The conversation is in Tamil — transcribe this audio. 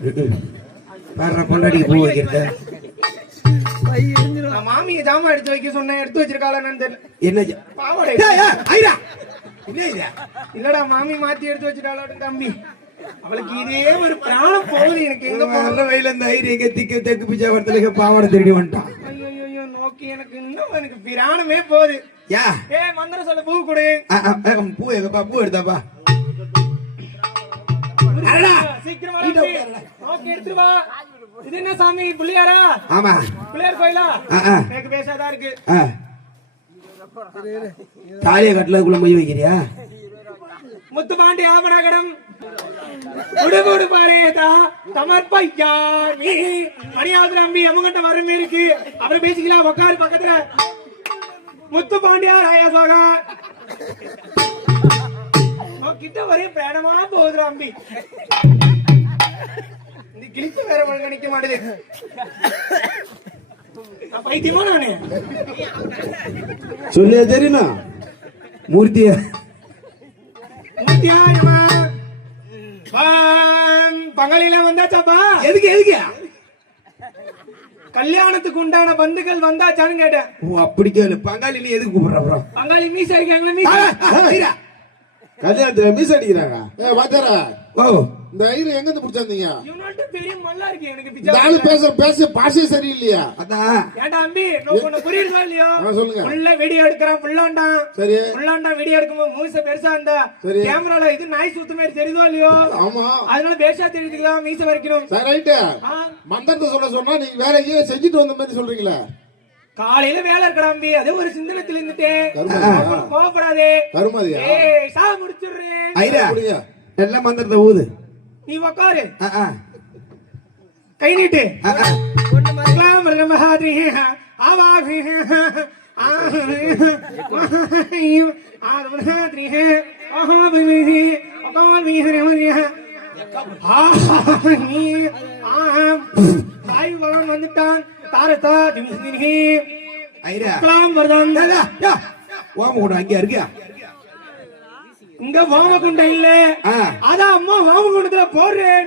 வேற பொண்டாடிக்கு பூ வைக்கிறது. மாமியை ஜாமான் எடுத்து வைக்க சொன்ன எடுத்து வச்சிருக்காளான்னு தெரியல. என்ன பாவாடை இல்லடா மாமி மாத்தி எடுத்து வச்சிருக்காளான்னு தம்பி. அவளுக்கு இதே ஒரு பிராணம் போகுது. எனக்கு எங்க போன வயல இந்த ஐரி எங்க திக்கு தெக்கு பிச்சாவரத்துல பாவாடை திருடி வந்துட்டான். ஐயோ நோக்கி எனக்கு இன்னும் எனக்கு பிராணமே போகுது. யா ஏ மந்திரம் சொல்ல பூ கொடு. பூ எங்கப்பா பூ எடுத்தாப்பா. சீக்கிரமா நோக்கி எடுத்துட்டு வா. இது என்ன சாமி பிள்ளையாரா? ஆமா பிள்ளையார் கோயிலா? எனக்கு பேசாதான் இருக்கு. தாலிய கட்டலக்குள்ள மொய் வைக்கிறியா? முத்துப்பாண்டி ஆபணகடம் உடுபோடு பாரேதா தமர்ப்பையா நீ மணியாவது நம்பி எமகண்ட வரமே இருக்கு. அப்புறம் பேசிக்கலாம் உட்காரு பக்கத்துல. முத்துப்பாண்டியா ராயா சோகா கிட்ட வரைய பிரயாணமா போகுது அம்பி. இந்த கிளிப்பு வேற ஒழுங்கு நிக்க மாட்டேது. பைத்தியமா நானு சொல்லியா தெரியுமா? மூர்த்தியா பங்களில வந்தாச்சாப்பா? எதுக்கு எதுக்கு கல்யாணத்துக்கு உண்டான பந்துகள் வந்தாச்சான்னு கேட்டேன். ஓ அப்படி கேளு. பங்காளில எதுக்கு கூப்பிடுற? பங்காளி மீச அடிக்காங்களா? மீச கல்யாணத்துல மீச அடிக்கிறாங்க. வாச்சாரா ஓ இந்த ஐயர் எங்க இருந்து புடிச்சாந்தீங்க? இவனோட பெரிய மல்லா இருக்கு எனக்கு. நாலு பேச பாஷே சரியில்லையா? அதான் ஏண்டா அம்பி உனக்கு புரியுதா இல்லையா? சொல்லுங்க. உள்ள வீடியோ எடுக்கறான் புள்ளாண்டா. சரி புள்ளாண்டா வீடியோ எடுக்கும்போது மூச பெருசா இருந்தா கேமரால இது நாய் சுத்த மாதிரி தெரியுதோ இல்லையோ? ஆமா அதனால பேஷா தெரிஞ்சுக்கலாம். மீச வரைக்கணும். சரி ரைட். மந்திரத்தை சொல்ல சொன்னா நீங்க வேற எங்கேயோ செஞ்சுட்டு வந்த மாதிரி சொல்றீங்களா? காலையில வேலை இருக்கடா அம்பி. அதே ஒரு சிந்தனத்துல இருந்துட்டேன். கோவப்படாதே. கருமாதியா சா முடிச்சிடுறேன். ஐயா எல்லாம் மந்திரத்தை ஊது. நீ உக்காரு. கை நீட்டு. வந்துட்டான். தாரதா அங்க இருக்கியா? இங்க வாமகுண்டம் இல்ல. அதான் அம்மா வாமகுண்டத்துல போடுறேன்.